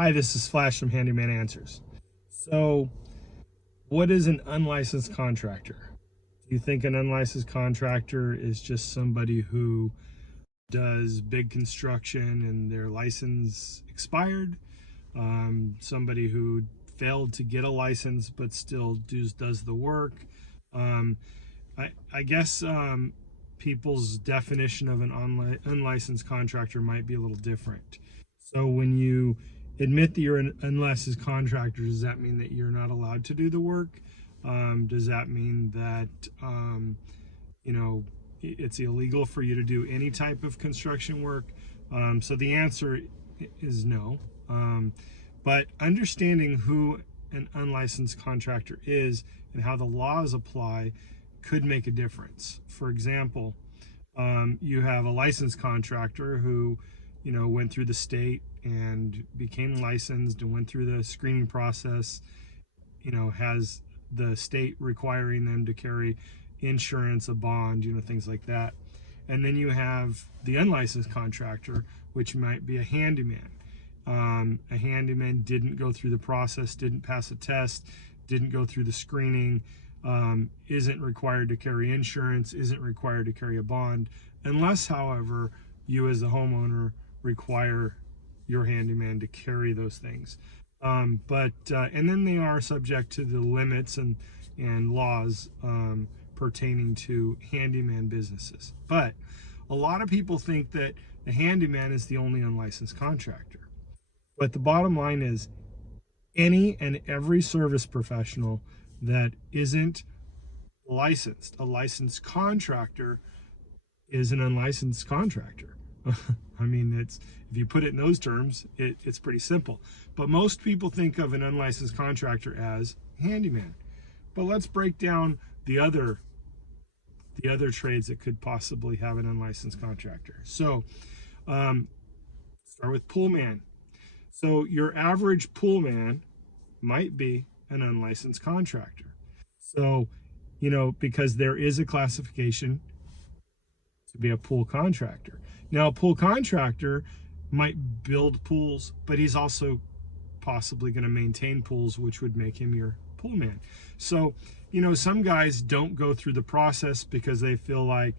Hi, this is Flash from Handyman Answers. So, what is an unlicensed contractor? Do you think an unlicensed contractor is just somebody who does big construction and their license expired? Somebody who failed to get a license but still does the work? Um, I guess people's definition of an unlicensed contractor might be a little different. So when you admit that you're an unlicensed contractor, does that mean that you're not allowed to do the work? Does that mean that you know it's illegal for you to do any type of construction work? So the answer is no. But understanding who an unlicensed contractor is and how the laws apply could make a difference. For example, you have a licensed contractor who, went through the state and became licensed and went through the screening process, has the state requiring them to carry insurance, a bond, things like that. And then you have the unlicensed contractor, which might be a handyman. A handyman didn't go through the process, didn't pass a test, didn't go through the screening, isn't required to carry insurance, isn't required to carry a bond, unless, however, you as the homeowner require your handyman to carry those things. And then they are subject to the limits and laws pertaining to handyman businesses. But a lot of people think that the handyman is the only unlicensed contractor. But the bottom line is any and every service professional that isn't licensed, a licensed contractor, is an unlicensed contractor. I mean, if you put it in those terms, it's pretty simple. But most people think of an unlicensed contractor as handyman. But let's break down the other trades that could possibly have an unlicensed contractor. So start with pool man. So your average pool man might be an unlicensed contractor. So, because there is a classification to be a pool contractor. Now, a pool contractor might build pools, but he's also possibly going to maintain pools, which would make him your pool man. So, some guys don't go through the process because they feel like,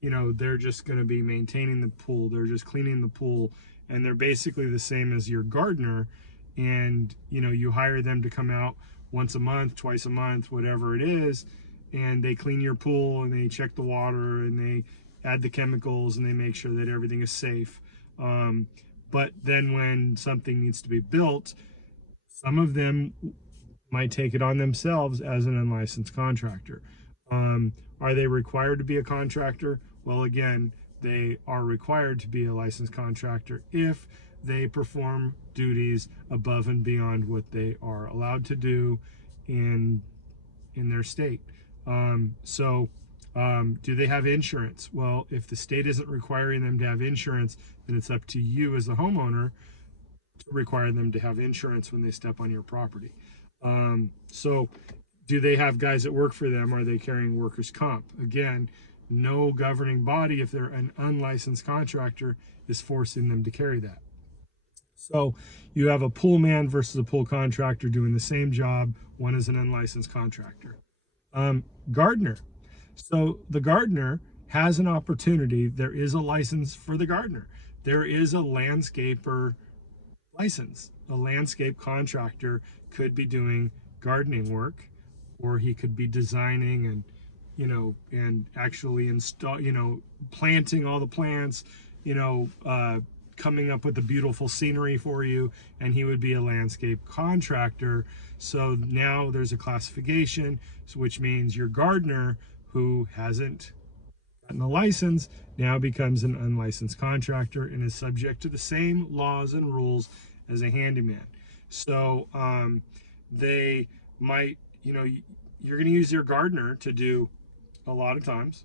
they're just going to be maintaining the pool. They're just cleaning the pool, and they're basically the same as your gardener. And, you hire them to come out once a month, twice a month, whatever it is, and they clean your pool and they check the water and they add the chemicals and they make sure that everything is safe. But then when something needs to be built, some of them might take it on themselves as an unlicensed contractor. Are they required to be a contractor? Well, again, they are required to be a licensed contractor if they perform duties above and beyond what they are allowed to do in their state. Do they have insurance? Well, if the state isn't requiring them to have insurance, then it's up to you as a homeowner to require them to have insurance when they step on your property. So do they have guys that work for them? Are they carrying workers' comp? Again, no governing body, if they're an unlicensed contractor, is forcing them to carry that. So you have a pool man versus a pool contractor doing the same job. One is an unlicensed contractor. Gardener. So the gardener has an opportunity. There is a license for the gardener. There is a landscaper license. A landscape contractor could be doing gardening work, or he could be designing and actually install, planting all the plants, coming up with the beautiful scenery for you, and he would be a landscape contractor. So now there's a classification, which means your gardener who hasn't gotten a license now becomes an unlicensed contractor and is subject to the same laws and rules as a handyman. So they might, you're going to use your gardener to do a lot of times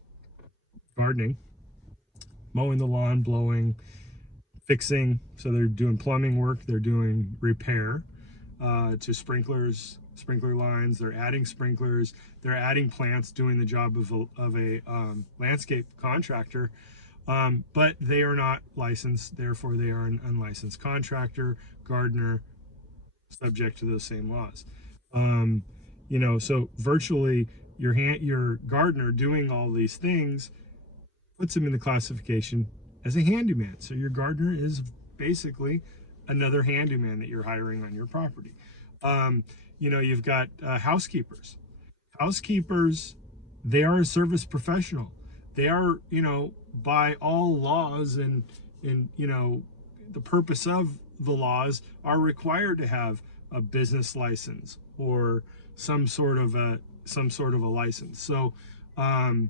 gardening, mowing the lawn, blowing, fixing. So they're doing plumbing work, they're doing repair to sprinkler lines, they're adding sprinklers, they're adding plants, doing the job of a landscape contractor. but they are not licensed, therefore they are an unlicensed contractor, gardener, subject to those same laws. So virtually your gardener doing all these things puts him in the classification as a handyman. So your gardener is basically another handyman that you're hiring on your property. You've got housekeepers. Housekeepers, they are a service professional. They are, by all laws and the purpose of the laws, are required to have a business license or some sort of a license. So, I'm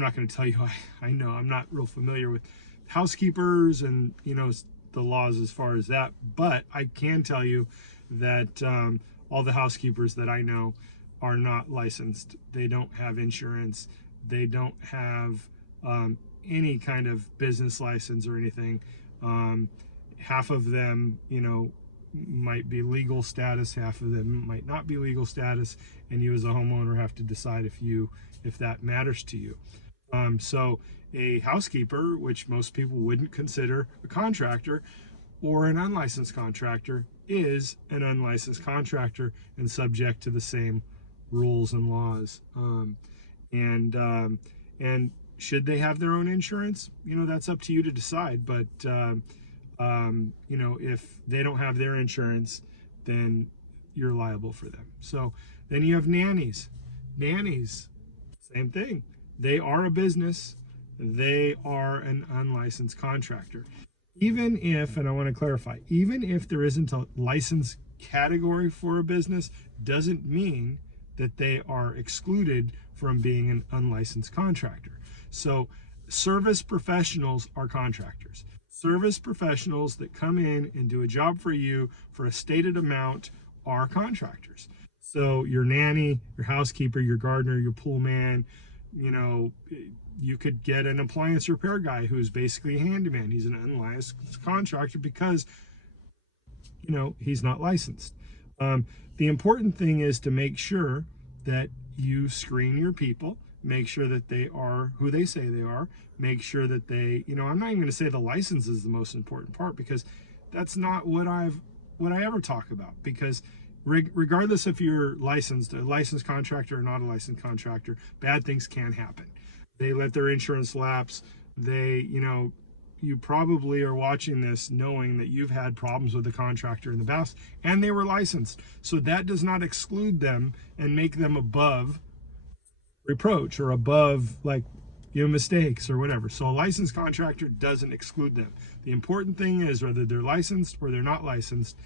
not going to tell you. I know I'm not real familiar with housekeepers and the laws as far as that, but I can tell you that all the housekeepers that I know are not licensed. They don't have insurance. They don't have any kind of business license or anything. Half of them, might be legal status. Half of them might not be legal status, and you as a homeowner have to decide if that matters to you. So a housekeeper, which most people wouldn't consider a contractor or an unlicensed contractor, is an unlicensed contractor and subject to the same rules and laws. And should they have their own insurance? That's up to you to decide. But if they don't have their insurance, then you're liable for them. So then you have nannies. Nannies, same thing. They are a business. They are an unlicensed contractor. Even if, and I want to clarify, even if there isn't a license category for a business, doesn't mean that they are excluded from being an unlicensed contractor. So service professionals are contractors. Service professionals that come in and do a job for you for a stated amount are contractors. So your nanny, your housekeeper, your gardener, your pool man, you could get an appliance repair guy who's basically a handyman. He's an unlicensed contractor because, he's not licensed. The important thing is to make sure that you screen your people, make sure that they are who they say they are, make sure that they, I'm not even going to say the license is the most important part, because that's not what I ever talk about, because regardless if you're a licensed contractor or not a licensed contractor, bad things can happen. They let their insurance lapse. You probably are watching this knowing that you've had problems with the contractor in the past and they were licensed. So that does not exclude them and make them above reproach or above mistakes or whatever. So a licensed contractor doesn't exclude them. The important thing is whether they're licensed or they're not licensed,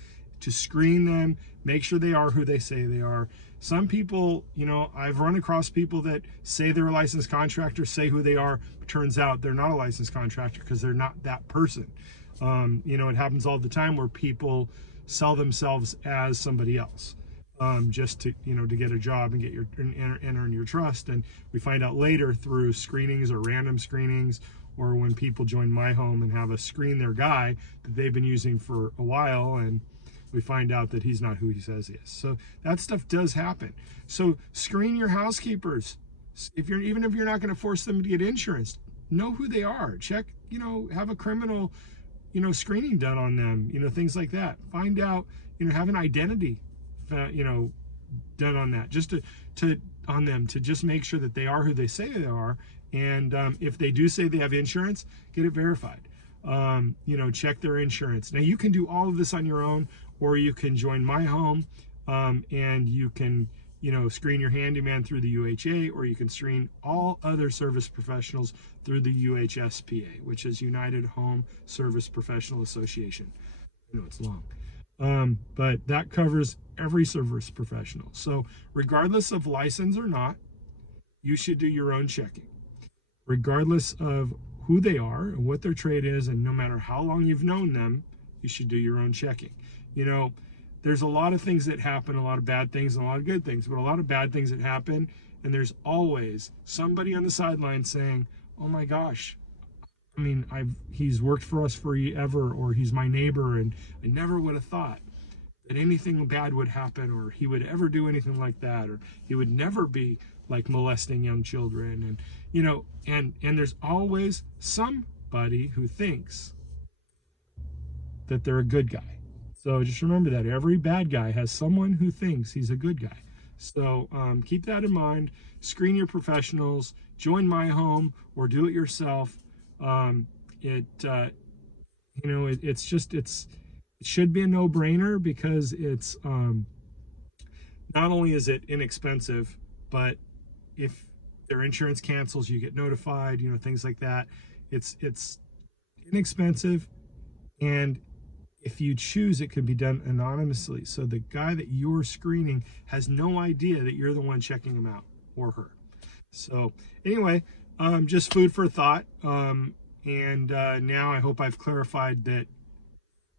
to screen them, make sure they are who they say they are. Some people, I've run across people that say they're a licensed contractor, say who they are, but turns out they're not a licensed contractor because they're not that person. It happens all the time where people sell themselves as somebody else, just to get a job and get enter in your trust. And we find out later through screenings or random screenings, or when people join My Home and have a screen their guy that they've been using for a while, and we find out that he's not who he says he is. So that stuff does happen. So screen your housekeepers. Even if you're not going to force them to get insurance, know who they are. Check, have a criminal, screening done on them, things like that. Find out, have an identity, done on that, just on them, to just make sure that they are who they say they are. And if they do say they have insurance, get it verified. Check their insurance. Now you can do all of this on your own, or you can join My Home, and you can, screen your handyman through the UHA, or you can screen all other service professionals through the UHSPA, which is United Home Service Professional Association. I know it's long, but that covers every service professional. So regardless of license or not, you should do your own checking. Regardless of who they are and what their trade is, and no matter how long you've known them, you should do your own checking. There's a lot of things that happen, a lot of bad things and a lot of good things, but a lot of bad things that happen, and there's always somebody on the sideline saying, oh my gosh, he's worked for us forever, or he's my neighbor, and I never would have thought that anything bad would happen, or he would ever do anything like that, or he would never be like molesting young children, and and there's always somebody who thinks that they're a good guy. So just remember that every bad guy has someone who thinks he's a good guy. So keep that in mind. Screen your professionals. Join My Home or do it yourself. It should be a no-brainer, because it's not only is it inexpensive, but if their insurance cancels, you get notified. Things like that. It's inexpensive, and if you choose, it can be done anonymously. So the guy that you're screening has no idea that you're the one checking him out, or her. So anyway, just food for thought. Now I hope I've clarified that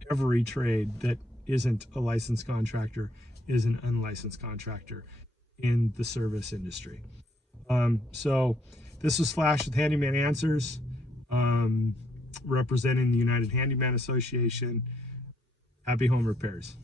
every trade that isn't a licensed contractor is an unlicensed contractor in the service industry. So this was Flash with Handyman Answers, representing the United Handyman Association. Happy home repairs.